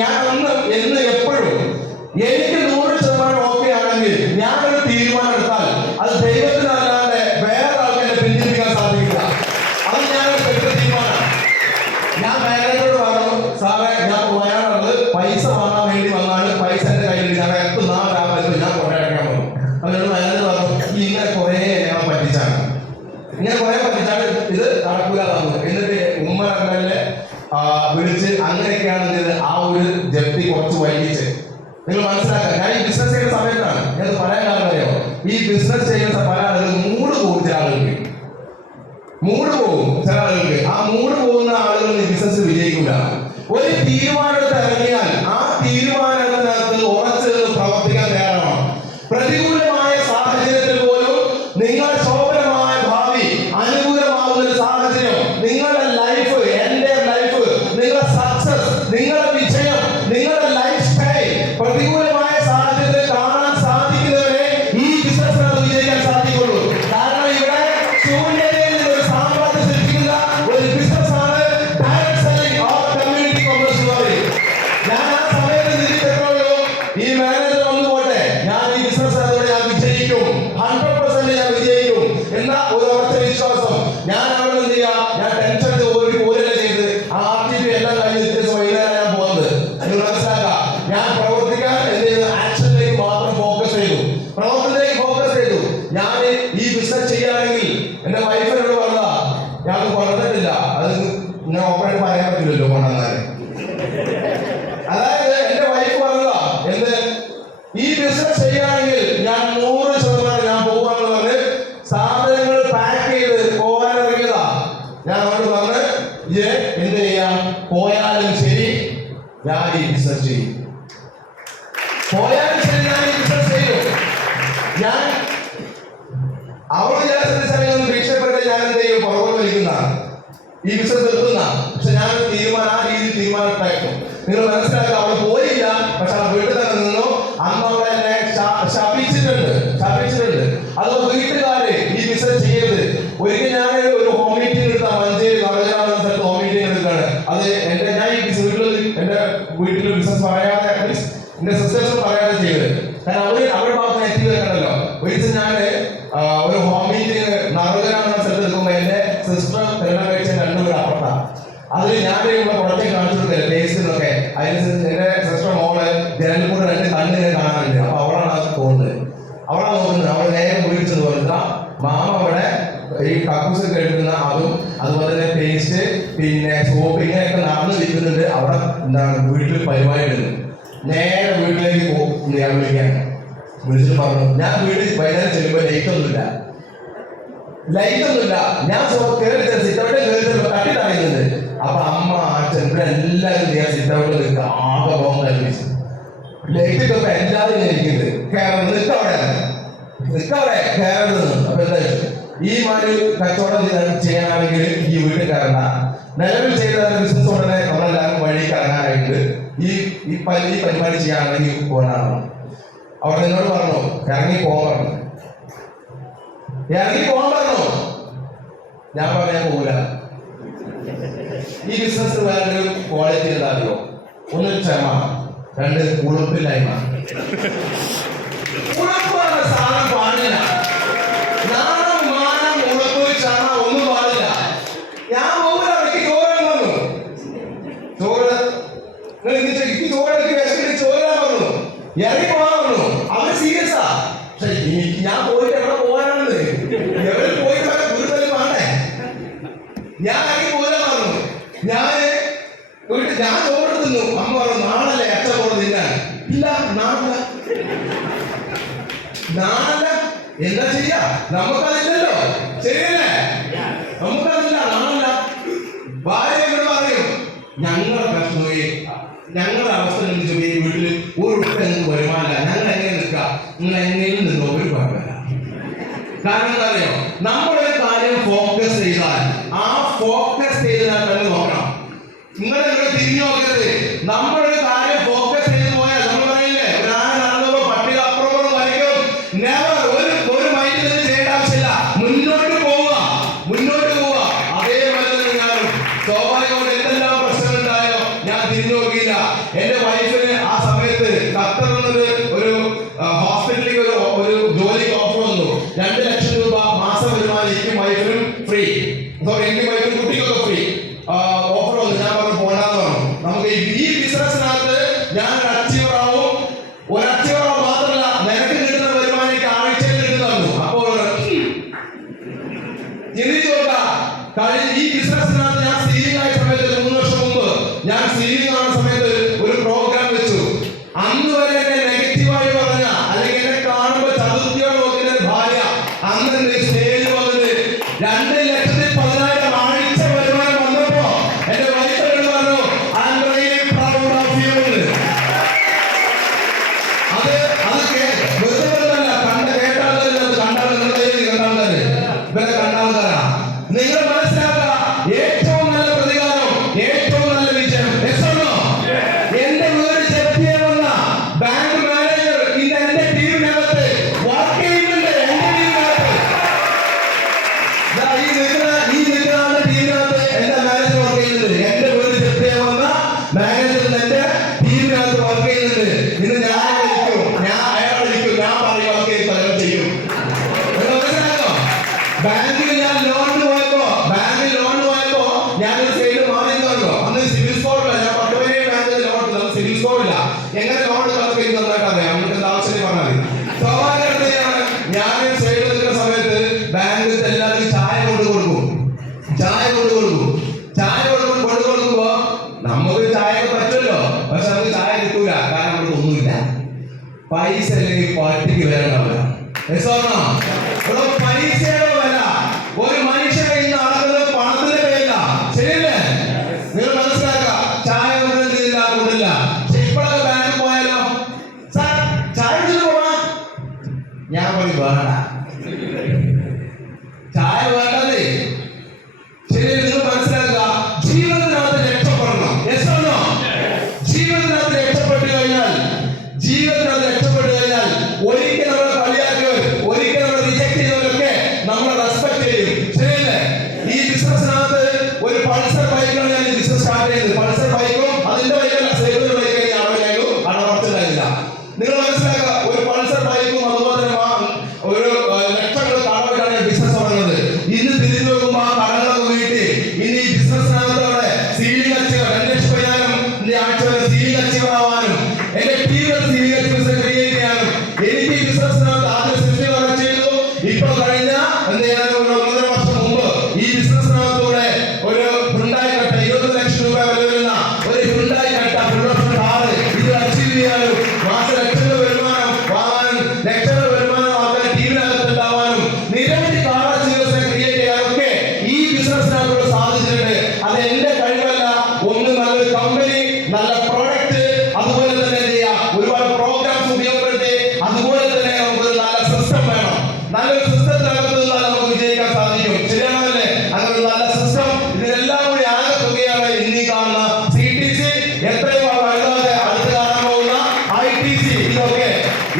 ഞാൻ ഒന്ന് എന്ന് എപ്പോഴും എനിക്ക് 100% ഓക്കെ ആണെങ്കിൽ ഞാനൊരു തീരുമാനം എടുത്താൽ അത് ദൈവത്തിനല്ലാതെ വേറെ ആൾക്ക് എന്നെ പിന്തിരിക്കാൻ സാധിക്കില്ല. അത് ഞാനൊരു വ്യക്തി തീരുമാനം. ഞാൻ മാനേജറോട് പറഞ്ഞു, സാറേ ഞാൻ വയനാടുള്ളത് പൈസ വാങ്ങാൻ വേണ്ടി വന്നാണ്, പൈസ എന്റെ കയ്യിൽ ഞാൻ എത്ര നാളാകുമ്പോൾ ഞാൻ കൊണ്ടടക്കാൻ പോകും. അതുകൊണ്ട് മാനേജർ പറഞ്ഞു, ഇങ്ങനെ കുറെ ഞാൻ പറ്റിച്ചാണ്, ഇങ്ങനെ കുറെ പറ്റിച്ചാണ്, ഇത് നടക്കൂലാന്നു. എന്നിട്ട് ഉമ്മ എന്നെ വിളിച്ച് അങ്ങനെയൊക്കെയാണ് ആ ഒരു ജപ്തി കുറച്ച് വൈകിച്ച്. നിങ്ങൾ മനസ്സിലാക്കുക, ഞാൻ ഈ ബിസിനസ് ചെയ്യുന്ന സമയത്താണ് ഞാൻ പറയാൻ കാരണം അറിയോ, ഈ ബിസിനസ് ചെയ്യുന്ന പല ആളുകൾ മൂഡ് പോകും. ചില ആളുകൾക്ക് മൂഡ് പോകും. ചില ആളുകൾക്ക് ആ മൂഡ് പോകുന്ന ആളുകൾ ഈ ബിസിനസ് വിജയിക്കില്ല. ഒരു തീരുമാനത്തെ ഇറങ്ങിയാൽ ആ തീരുമാനത്തിനകത്ത് ഉറച്ചു പ്രവർത്തിക്കാൻ തയ്യാറാണ്. പ്രതികൂലമായ സാഹചര്യത്തിൽ പോലും നിങ്ങളുടെ ശോഭനമായ ഭാവി അനുകൂലമാകുന്ന ഒരു സാഹചര്യം, നിങ്ങളുടെ ലൈഫ്, എന്റെ ലൈഫ്, നിങ്ങളുടെ സക്സസ്, നിങ്ങളുടെ വിജയം, നിങ്ങളുടെ ലൈഫ് സ്റ്റൈൽ പ്രതികൂലമായ സാഹചര്യത്തിൽ കാണാൻ സാധിക്കുന്നവരെ ഈ ബിസിനസ്സിനകത്ത് വിജയിക്കാൻ സാധിക്കുള്ളൂ. കാരണം ഇവിടെ ശൂന്യതയിൽ ഒരു സാമ്രാജ്യം സൃഷ്ടിക്കുന്ന ഒരു ബിസിനസ്സാണ് direct selling or community commerce. ഞാൻ ആ സമയത്ത് തിരിച്ചറിയുള്ളൂ, ഈ മാനേജർ ഒന്ന് പോട്ടെ, ഞാൻ ഈ ബിസിനസ്സിനകത്ത് ഞാൻ വിജയിക്കും, 100% ഞാൻ വിജയിക്കും എന്ന ഒരു ഉറച്ച വിശ്വാസം. ഞാൻ അവിടെ എന്ത് ചെയ്യാം, ഞാൻ ടെൻഷൻ പോരല്ല ചെയ്ത് ആ ആർട്ടിഫി എല്ലാം കഴിഞ്ഞ് വ്യത്യസ്ത വൈകുന്നേരം ഞാൻ പോകുന്നത്. നിങ്ങൾ മനസ്സിലാക്കാം, ഞാൻ പ്രവർത്തിക്കാൻ എന്ത് ചെയ്തു, ആക്ഷനിലേക്ക് മാത്രം ഫോക്കസ് ചെയ്തു, പ്രവർത്തനത്തിലേക്ക് ഫോക്കസ് ചെയ്തു. ഞാൻ ഈ ബിസിനസ് ചെയ്യുകയാണെങ്കിൽ എന്റെ വൈഫിനോട് പറഞ്ഞതാ, ഞാൻ പറഞ്ഞിട്ടില്ല, അത് ഞാൻ ഓപ്പണായിട്ട് പറയാൻ പറ്റില്ലല്ലോ കൊണ്ടുവന്നാൽ. അതായത് എന്റെ വൈഫ് പറഞ്ഞതാ, എന്ത് ഈ ബിസിനസ് ചെയ്യുകയാണെങ്കിൽ ഞാൻ 100% ഞാൻ പോവാന്ന് പറഞ്ഞ് സാധനങ്ങൾ പാക്ക് ചെയ്ത് പോകാൻ ഇറങ്ങിയതാ. ഞാൻ അവരോട് പറഞ്ഞ് എന്ത് ചെയ്യാം, പോയാലും ശരി ഞാൻ ഈ ബിസിനസ് ചെയ്യും, പോയാലും ശരി ഞാൻ ഈ ബിസിനസ് ചെയ്യും. ഞാൻ അവള് ചില സമയത്ത് ഭീഷണിപ്പെട്ട് ഞാൻ എന്ത് ചെയ്യും, പുറകോട്ട് വലിക്കുന്ന ഈ ബിസിനസ് നിർത്തുന്ന. പക്ഷെ ഞാൻ തീരുമാനം ആ രീതിയിൽ തീരുമാനമായിരുന്നു. നിങ്ങൾ മനസ്സിലാക്കുക, അവള് പോയില്ല, പക്ഷെ അവൾ വീട്ടിൽ തന്നെ നിന്നു. അന്ന് അവളെ എന്നെ ശപിച്ചിട്ടുണ്ട്. അതുകൊണ്ട് വീട്ടുകാര് ഈ ബിസിനസ് ചെയ്യരുത്. ഒരിക്കൽ ഞാൻ ഒരു ഹോം മീറ്റിംഗ് എടുത്ത മഞ്ചേരി നടക്കാവുന്ന സ്ഥലത്ത് ഹോം മീറ്റിംഗ് എടുക്കുകയാണ്. അത് ഞാൻ ഈ എന്റെ വീട്ടിൽ ബിസിനസ് പറയാതെ, എന്റെ സിസ്റ്റേഴ്സും പറയാതെ ചെയ്തത്. കാരണം അവരുടെ ഭാഗത്ത് നെറ്റ് വെക്കണല്ലോ. ഒരിക്കൽ ഞാൻ ഒരു ഹോം മീറ്റിംഗ് നടക്കാവുന്ന സ്ഥലത്ത് എടുക്കുമ്പോൾ എന്റെ സിസ്റ്റർ കല്യാണം കഴിച്ച 2 പേര് അപ്പുറത്താണ്. അതിൽ ഞാൻ ഇവിടെ പുറത്തേക്ക് കാണിച്ചു കൊടുക്കില്ല ടേസ്റ്റിനൊക്കെ. അതിനനുസരിച്ച് എന്റെ സിസ്റ്റർ മോള് ജനലിൽ കൂടെ 2 കണ്ണിനെ കാണാനുണ്ട്. അപ്പൊ അവളാണ് അത് പോകുന്നത്, അവളാണ് നോക്കുന്നത്. അവൾ നേരെ വിളിച്ചത് പോലത്തെ മാമ അവിടെ ഈ കക്കൂസ് കഴിക്കുന്ന അതും അതുപോലെ തന്നെ പേസ്റ്റ്, പിന്നെ സോപ്പ്, ഇങ്ങനെയൊക്കെ നടന്നു വിൽക്കുന്നുണ്ട്. അവിടെ എന്താണ് വീട്ടിൽ പരിപാടി ഇടുന്നു. നേരെ വീട്ടിലേക്ക് പോകും. ഞാൻ വിളിച്ചിട്ട് പറഞ്ഞു, ഞാൻ വീട്ടിൽ വൈകുന്നേരം ചെല്ലുമ്പോൾ ലൈറ്റ് ഒന്നുമില്ല. ഞാൻ കയറി സിറ്റൗട്ടിൽ കയറി തട്ടി തടയുന്നുണ്ട്. അപ്പൊ അമ്മ, അച്ഛൻ, ഇവിടെ എല്ലാവരും ഞാൻ സിറ്റൗട്ടിൽ നിൽക്കുക, ആകെ പോകാൻ കഴിച്ചു. ലൈറ്റ് ഒക്കെ എല്ലാവരും ഇരിക്കുന്നത് കയറുന്നത് നിൽക്കവിടെ കയറുന്നത്. അപ്പൊ എന്താ ഈ മാതിരി കച്ചവടം ചെയ്യാനാണെങ്കിൽ ഈ വീട്ടിൽ കയറണ്ട. നിലവിൽ ചെയ്ത ബിസിനസ് ഉടനെ നമ്മളെല്ലാവരും വഴി കറങ്ങാനായിട്ട് ഈ പരിപാടി ചെയ്യാനാണെങ്കിൽ പോകാനാണ്. അവർ എന്നോട് പറഞ്ഞു, ഇറങ്ങി പോകാൻ പറഞ്ഞു. ഞാൻ പറഞ്ഞു, ഞാൻ പോകില്ല. ഈ ബിസിനസ് വേറൊരു ക്വാളിറ്റി എന്താ അറിയോ, 1 ക്ഷമ, 2 ഉളുപ്പില്ലായ്മ. ഉളുപ്പാണ് സാധനം പാടില്ല. നാണം, മാനം, ഉളുപ്പ്, ക്ഷമ ഒന്നും പാടില്ല. ഞാൻ പോകില്ല. എനിക്ക് ചോറ് ചോറെടുക്കി വിശക്കിട്ട് ചോറാൻ പറഞ്ഞു, ഇറങ്ങി പോകാൻ പറഞ്ഞു. അവര് സീരിയസാ. പക്ഷെ ഞാൻ പോയിട്ട് എവിടെ പോകാനാണെന്ന്, എവിടെ പോയിട്ട് ഗുരുതരം വേണ്ടേ. ഞാൻ ഇറങ്ങി പോകാൻ പറഞ്ഞു. ഞാൻ ചോറ് തിന്നു. അമ്മ പറഞ്ഞു, നാളല്ലേ അച്ഛ പോറ് തിന്നാൻ. ഇല്ല, നാളല്ല. എന്താ ചെയ്യാ, നമുക്കതില്ലല്ലോ. ശരിയല്ലേ, നമുക്കതില്ല, നാളല്ല. ഭാര്യ എന്നോട് പറയും, ഞങ്ങളുടെ പ്രശ്നമേ, ഞങ്ങളുടെ അവസ്ഥ വീട്ടിൽ ഒരു ഉടുപ്പെങ്കിലും വരുമാനമില്ല, ഞങ്ങൾ എങ്ങനെ നിൽക്കാം, നിങ്ങൾ എങ്ങനെയും നിന്നോ, ഒരു കുഴപ്പമില്ല. കാരണം എന്താ അറിയോ, നമ്മളൊരു കാര്യം ഫോക്കസ് ചെയ്താൽ ആ ഫോക്കസ് ചെയ്താൽ തന്നെ നോക്കണം. നിങ്ങൾ തിരിഞ്ഞു നോക്കരുത്. നമ്മളൊരു കാര്യം ഫോക്കസ് ചെയ്ത് പോയാൽ നമ്മൾ പറയില്ലേ, ഒരാളെ നടന്നപ്പോ പട്ടിക അപ്പുറം വരയ്ക്കും. നെവർ, ഒരു മൈൻഡിൽ നിന്ന് ചെയ്യേണ്ട ആവശ്യമില്ല. മുന്നോട്ട് പോവുക. അതേപോലെ തന്നെ ഞാനും സ്വാഭാവികമായിട്ട് എന്തെല്ലാം പ്രശ്നങ്ങൾ ഉണ്ടായോ ഞാൻ തിരിഞ്ഞു നോക്കിയില്ല. എന്റെ വൈഫിന് ആ സമയത്ത് ഖത്തറിൽ ഒരു ഹോസ്പിറ്റലിലേക്ക് ഒരു ജോലിക്ക് ഓഫർ വന്നു. 2 ലക്ഷം രൂപ മാസം വരുമാനം എനിക്കും വൈഫിനും ഫ്രീ. എനിക്ക് വൈഫിനും കുട്ടിക്കൊക്കെ ഫ്രീ ഓഫർ വന്നു. ഞാൻ പറഞ്ഞു പോകണ്ടെന്ന് പറഞ്ഞു. നമുക്ക് ഈ ബിസിനസ്സിനകത്ത് ഞാൻ ഒരു അച്ചീവർ ആവും. ഒരു അച്ചീവർ ആവും മാത്രമല്ല, നിനക്ക് കിട്ടുന്ന വരുമാനം എനിക്ക് ആഴ്ചയിൽ കിട്ടുന്നു. അപ്പോൾ ചിന്തിച്ചു നോക്കാം. ഈ ബിസിനസ്സിനകത്ത് ഞാൻ സീലിംഗ് ആയ സമയത്ത് 3 വർഷം മുമ്പ് ഞാൻ സീലിംഗ് ആവുന്ന സമയത്ത് ഒരു പ്രോഗ്രാം വെച്ചു. അന്ന് വരെ എന്നെ നെഗറ്റീവായി പറഞ്ഞ അല്ലെങ്കിൽ എന്നെ കാണുമ്പോൾ ചതുർത്ഥിയോട് നോക്കുന്ന ഭാര്യ അന്ന് സ്റ്റേജിൽ വന്നത് 2,10,000 ആഴ്ച വരുമാനം വന്നപ്പോ എന്റെ വൈഫിനോട് പറഞ്ഞു I am really proud of you. അത് വെറുതെ കേട്ടാൽ കണ്ടാൾക്കാരാ. നിങ്ങൾ മനസ്സിലാക്കുക, ഏറ്റവും നല്ല പ്രതികാരം, ഏറ്റവും നല്ല വിജയം. എന്റെ വീട് ജപ്തിയെ വന്ന ബാങ്ക് മാനേജർ ഇന്ന് എന്റെ ടീമിനകത്ത് വർക്ക് ചെയ്യുന്നുണ്ട്. എന്റെ ടീമിനകത്ത് ഈ നിൽക്കുന്ന ടീമിനകത്ത് എന്റെ മാനേജർ വർക്ക് ചെയ്യുന്നുണ്ട്. എന്റെ വീട് ജപ്തിയെ വന്ന മാനേജർ എന്റെ ടീമിനകത്ത് വർക്ക് ചെയ്യുന്നുണ്ട്. ഇന്ന് ഞാൻ അയാളെ വിളിക്കും, ഞാൻ പറയും വർക്ക് ചെയ്യും. ബാങ്കിൽ ഞാൻ ലോണിന് പോയപ്പോ ഞാനൊരു സൈഡ് മാറിയല്ലോ. അന്ന് സിവിൽ സ്കോറില്ല. ഞാൻ 10 ബാങ്കിൽ ലോൺ സിവിൽ സ്കോറില്ല. എങ്ങനെ ലോൺ കളക്ട് നന്നായിട്ട് അറിയാം. നമുക്ക് എന്താ ആവശ്യം പറഞ്ഞാൽ സ്വാഭാവികതയാണ്. ഞാൻ സൈഡിൽ നിൽക്കുന്ന സമയത്ത് ബാങ്കിൽ എല്ലാവർക്കും ചായ കൊണ്ടു കൊടുക്കും. ചായ കൊടുക്കുമ്പോ നമുക്ക് ചായ പറ്റുമല്ലോ. പക്ഷെ നമുക്ക് ചായ കിട്ടൂല. കാരണം നമുക്ക് ഒന്നുമില്ല. പൈസ അല്ലെങ്കിൽ പാർട്ടിക്ക് വരണ്ടാവില്ല. പൈസയുടെ വില ഒരു മനുഷ്യനെ ഇന്ന് അളക്കുന്നത് പണത്തിന്റെ പേരില്ല. ശരിയല്ലേ? നിങ്ങൾ മനസ്സിലാക്കുക. ചായ കൊണ്ടില്ല. ഇപ്പോഴൊക്കെ ബാങ്കിൽ പോയാലോ, സാർ ചായ കുടിച്ചിട്ട് പോവാ. ഞാൻ പറയും വേണ്ട, ചായ വേണ്ടതേ. ശരി, നിങ്ങൾ മനസ്സിലാക്കുക. ജീവിതത്തിനകത്ത് രക്ഷപ്പെടണം. ജീവിതത്തിനകത്ത് രക്ഷപ്പെട്ടു കഴിഞ്ഞാൽ ഒരിക്കൽ നമ്മളെ കളിയാക്കിയവർ, ഒരിക്കൽ നമ്മളെ റിജക്ട് ചെയ്തവരൊക്കെ നമ്മളെ റെസ്പെക്ട് ചെയ്യും. ശരിയല്ലേ? ഈ ബിസിനസ്സിനകത്ത് ഒരു പൾസർ ബൈക്കാണ് ഞാൻ ബിസിനസ് സ്റ്റാർട്ട് ചെയ്തത്. പൾസർ ബൈക്കും അതിന്റെ ബൈക്കല്ല, സൈക്കിളിന്റെ ബൈക്ക് അടവർത്തില്ല. നിങ്ങൾ മനസ്സിലാക്കുക, ഒരു പൾസർ ബൈക്കും അതുപോലെ തന്നെ ഒരു ലക്ഷങ്ങൾ കടമിട്ടാണ് ഞാൻ ബിസിനസ് തുടങ്ങുന്നത്. ഇന്ന് തിരിഞ്ഞു നോക്കുമ്പോൾ ആ കടകളൊക്കെ വീട്ടി ഇന്ന് ഈ ബിസിനസ്സിനകത്തോടെ സീലിംഗ് അച്ചീവർ 2,10,000 ആഴ്ച വരെ സീലിംഗ് അച്ചീവർ ആവാനും എന്റെ ടീമിൽ സീലിംഗ് അച്ചീവേഴ്സ് ക്രിയേറ്റ് ചെയ്യാനും എനിക്ക് ഈ ബിസിനസ്സിനകത്ത് ആദ്യം സൃഷ്ടി ചെയ്തു. ഇപ്പൊ കഴിഞ്ഞ 1.5 വർഷം മുമ്പ് ഈ ബിസിനസ്സിനകത്തൂടെ ഒരു ഹ്യുണ്ടായി കട്ട 20 ലക്ഷം രൂപ വില വരുന്ന ഒരു ഹ്യുണ്ടായി കട്ട കാറ് ഇത് അച്ചീവ് ചെയ്യാനും ലക്ഷങ്ങളുടെ വരുമാനം വാങ്ങാനും ലക്ഷങ്ങളുടെ വരുമാനം ആൾക്കാർ ടീമിനകത്ത് ഉണ്ടാവാനും നിരവധി കാർ അച്ചീവേഴ്സിനെ ക്രിയേറ്റ് ചെയ്യാനൊക്കെ ഈ ബിസിനസ്സിനകത്തൂടെ സാധിച്ചിട്ടുണ്ട്. അത് എന്റെ കഴിവല്ല. ഒന്ന് നല്ലൊരു കമ്പനി, നല്ല പ്രോഡക്റ്റ്, അതുപോലെ തന്നെ എന്ത് ചെയ്യാം, ഒരുപാട് പ്രോഗ്രാംസ് ഉപയോഗപ്പെടുത്തി, അതുപോലെ തന്നെ നമുക്ക് നല്ല സിസ്റ്റം വേണം. നല്ലൊരു സിസ്റ്റത്തിനകത്ത് നിന്നാൽ നമുക്ക് വിജയിക്കാൻ സാധിക്കും. ശരിയാണല്ലേ? അങ്ങനെ ഒരു നല്ല സിസ്റ്റം, ഇതിനെല്ലാം കൂടി ആകെ തുകയാണ് ഇന്നീ കാണുന്ന CTC, എത്രയോ വലുതാതെ അടുത്ത് കാണാൻ പോകുന്ന ITC. ഇതൊക്കെ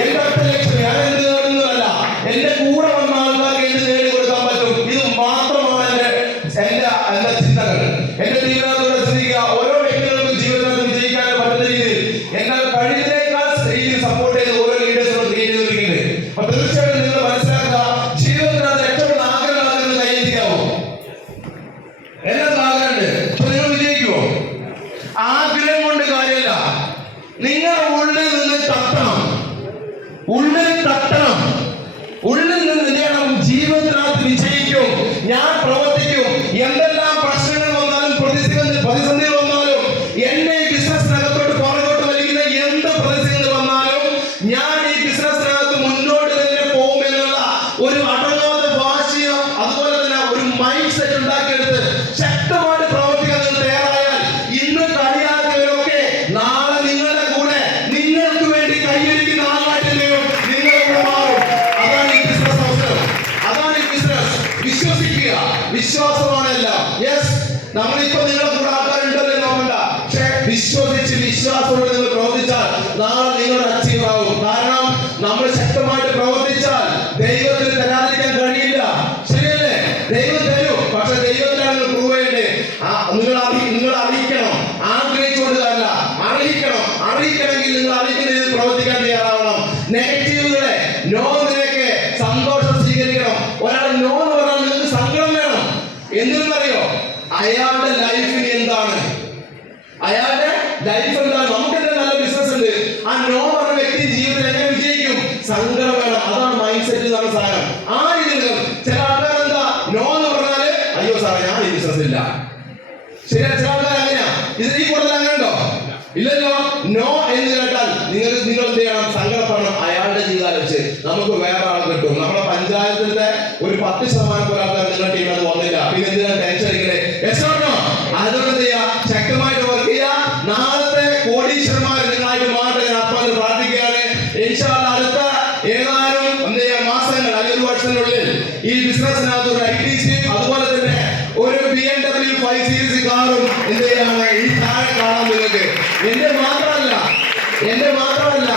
എന്റെ ഒറ്റ ലക്ഷ്യം. ഞാൻ എന്ത് നേടുന്നതല്ല, എന്റെ കൂടെ വന്ന ആൾക്കാർക്ക് എന്ത് നേടിക്കൊടുക്കാൻ പറ്റും, ഇത് മാത്രമാണ് എന്റെ ചിന്തകൾ. എന്റെ ജീവിതത്തിലൂടെ ചിന്തിക്കുക. ഓരോ വ്യക്തികൾക്കും ജീവിതത്തിൽ വിജയിക്കാൻ പറ്റുന്ന രീതിയിൽ എന്നാൽ കഴിവിനേക്കാൾ സപ്പോർട്ട് ചെയ്ത് ഓരോ ലീഡേഴ്സും ക്രിയേറ്റ് ചെയ്തിരിക്കുന്നത്. അപ്പൊ തീർച്ചയായിട്ടും നിങ്ങൾ മനസ്സിലാക്കുക, ജീവിതത്തിനകത്ത് രക്ഷപ്പെടുന്ന ആഗ്രഹം കൈയെത്തിക്കാവോ? എല്ലാം ആഗ്രഹമുണ്ട്. നിങ്ങൾ വിജയിക്കുമോ? ആഗ്രഹം കൊണ്ട് കാര്യമില്ല. നിങ്ങൾ ഉള്ളിൽ നിന്ന് തട്ടണം. ഉള്ളിൽ നിന്ന് എന്ത് ചെയ്യണം? ജീവിതത്തിനകത്ത് വിജയിക്കും. ഞാൻ പ്രവർത്തിക്കും. എന്തെല്ലാം പ്രശ്നങ്ങൾ വന്നാലും പ്രതിസന്ധികൾ വന്നാലും എന്നെ ഈ ബിസിനസ്സിനകത്തോട്ട് പുറകോട്ട് വലിക്കുന്ന എന്ത് പ്രതിസന്ധികൾ വന്നാലും ഞാൻ ഈ ബിസിനസ്സിനകത്ത് മുന്നോട്ട് തന്നെ പോകുമെന്നുള്ള ഒരു അടങ്ങാത്ത വാശിയും അതുപോലെ തന്നെ ഒരു മൈൻഡ് സെറ്റ് ഉണ്ടാക്കിയെടുത്ത് ശക്തമായിട്ട് പ്രവർത്തിക്കാൻ നിങ്ങൾ തയ്യാറായാൽ ഇന്ന് കളിയാക്കിയവരൊക്കെ നാളെ നിങ്ങളുടെ കൂടെ നിങ്ങൾക്ക് വേണ്ടി കൈയടിക്കുന്ന ആളായിട്ടല്ലയോ നിങ്ങളുടെ മാറും. അതാണ് ഈ ബിസിനസ് അവസരം. അതാണ് ഈ ബിസിനസ്. വിശ്വസിക്കുക. വിശ്വാസമാണല്ല. യെസ്, നമ്മളിപ്പോ നിങ്ങളുടെ കൂടെ ആൾക്കാരുണ്ടല്ലോ നോക്കണ്ട. പക്ഷെ വിശ്വാസത്തോടെ നിങ്ങൾ പ്രവർത്തിച്ചാൽ നാളെ നിങ്ങൾ അച്ചീവ് ആവും. കാരണം നമ്മൾ ശക്തമായിട്ട് പ്രവർത്തിച്ചാൽ ദൈവത്തിന് തരാതിരിക്കാൻ കഴിയില്ല. ശരിയല്ലേ? ദൈവം തരും. പക്ഷെ ദൈവത്തിലാണ് നിങ്ങൾ പ്രൂവ് ചെയ്യേണ്ടത്. നിങ്ങൾ അറിയിക്കണം. ആഗ്രഹിച്ചുകൊണ്ട് അല്ല. അറിയിക്കുന്ന രീതിയിൽ പ്രവർത്തിക്കാൻ തയ്യാറാവണം. നെഗറ്റീവുകളെ നോ നിനക്ക് സന്തോഷം സ്വീകരിക്കണം. ഒരാൾ നോ എന്ന് പറഞ്ഞാൽ നിങ്ങൾക്ക് സങ്കടം വേണം. എന്തിനെന്നറിയോ? അയാളുടെ ലൈഫിന് എന്താണ്, അയാളുടെ ലൈഫ് എന്താണ്. നമുക്ക് നല്ല ബിസിനസ് ഉണ്ട്, ആ നോ പറഞ്ഞ വ്യക്തി ജീവിതത്തിൽ എങ്ങനെ വിജയിക്കും? സങ്കടം വേണം. അതാണ് മൈൻഡ് സെറ്റ് എന്ന് സാധനം. ആ രീതിയിൽ ചില ആൾക്കാർ എന്താ നോ എന്ന് പറഞ്ഞാല് അയ്യോ സാറേ ഞാൻ ഈ ബിസിനസ് ഇല്ല. ശരി, ചില ആൾക്കാർ അങ്ങനെയാ. ഇത് ഈ കൂടുതൽ അങ്ങനെ ഉണ്ടോ? ഇല്ലല്ലോ. നോ എന്ന് കേട്ടാൽ നിങ്ങൾ എന്ത് ചെയ്യണം? സങ്കടപ്പെടണം. അയാളുടെ ജീവിതം വെച്ച് നമുക്ക് വേറെ ആൾ കിട്ടും. നമ്മുടെ പഞ്ചായത്തിന്റെ ഒരു 10% പോലെ ആൾക്കാർ നിങ്ങളുടെ ടീമിൽ അത് വന്നില്ല. പിന്നെ എന്തിനാണ് ടെൻഷൻ അടിക്കണേ? അതുകൊണ്ട് എന്ത് ചെയ്യാ? ശക്തമായിട്ട് വർക്ക് ചെയ്യാ. നാളത്തെ കോടീശ്വരന്മാർ നിങ്ങളായിട്ട് മാറട്ടെ. ഞാൻ ആത്മാവിൽ പ്രാർത്ഥിക്കുകയാണ്. ഇൻഷാ അല്ലാഹ് അടുത്ത ഏതാനും എന്ത് ചെയ്യാ മാസങ്ങൾ അല്ലെങ്കിൽ 1 വർഷത്തിനുള്ളിൽ ഈ ബിസിനസ്സിനകത്ത് ഒരു ITC അതുപോലെ തന്നെ ഒരു BMW 5 Series കാറും എന്ത് ചെയ്യാണ് ഈ താഴെ കാണാൻ നിങ്ങൾക്ക്. എന്റെ മാത്രമല്ല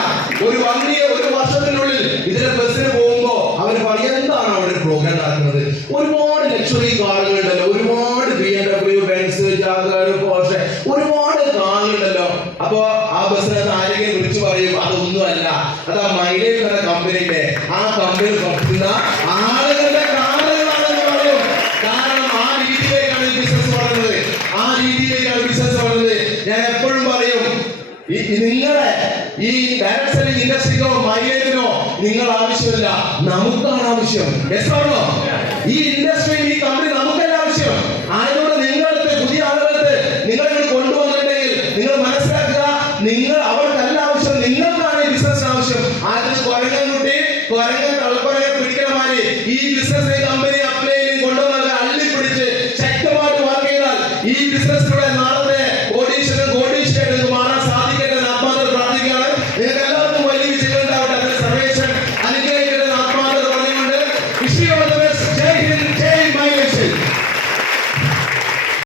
ഒരു 1 വർഷത്തിനുള്ളിൽ ഇതിലെ ബസ്സിന് പോകുമ്പോ അവർ പറയും എന്താണ് അവിടെ പ്രോഗ്രാം നടക്കുന്നത്. ഒരുപാട് ലക്ഷറി കാറുകളുണ്ടല്ലോ, ഒരുപാട് BMW, Benz, Jaguar, Porsche, ഒരുപാട് കാറുകളുണ്ടല്ലോ. അപ്പൊ ആ ബസ്സിനകത്ത് ആരെങ്കിലും വിളിച്ചു പറയും അതൊന്നും അല്ല, അതാ മൈലേജ് എന്ന കമ്പനിയുടെ ആ കമ്പനി പ്രവർത്തിക്കുന്ന ആളുകളുടെ കാറുകളാണെന്ന് പറയും. കാരണം ആ രീതിയിലേക്കാണ് ബിസിനസ് വളരുന്നത്, ആ രീതിയിലേക്കാണ് ബിസിനസ് വളരുന്നത്. ഞാൻ എപ്പോഴും പറയും നിങ്ങളെ ഈ ഡയറക്ട് സെല്ലിംഗ് ഇൻഡസ്ട്രിക്കോ മൈലേജിനോ നിങ്ങൾ ആവശ്യമില്ല, നമുക്കാണ് ആവശ്യം. ഈ ഇൻഡസ്ട്രിയിൽ ഈ കമ്പനി നമുക്കല്ല ആവശ്യം. ആയതുകൊണ്ട് നിങ്ങളടുത്ത് പുതിയ ആളുകൾക്ക് നിങ്ങളെ കൊണ്ടുവന്നിട്ടുണ്ടെങ്കിൽ നിങ്ങൾ മനസ്സിലാക്കുക, അവർക്കല്ല ആവശ്യം, നിങ്ങൾക്കാണ് ഈ ബിസിനസ് ആവശ്യം. ആദ്യം കുരങ്ങൻ കള്ളപ്പുറയെ പിടിക്കണമാതിരി ഈ ബിസിനസ് കമ്പനി അപ്ലൈ കൊണ്ടുവന്നാൽ അള്ളിപ്പിടിച്ച് ശക്തമായിട്ട് വർക്ക് ചെയ്താൽ ഈ ബിസിനസ്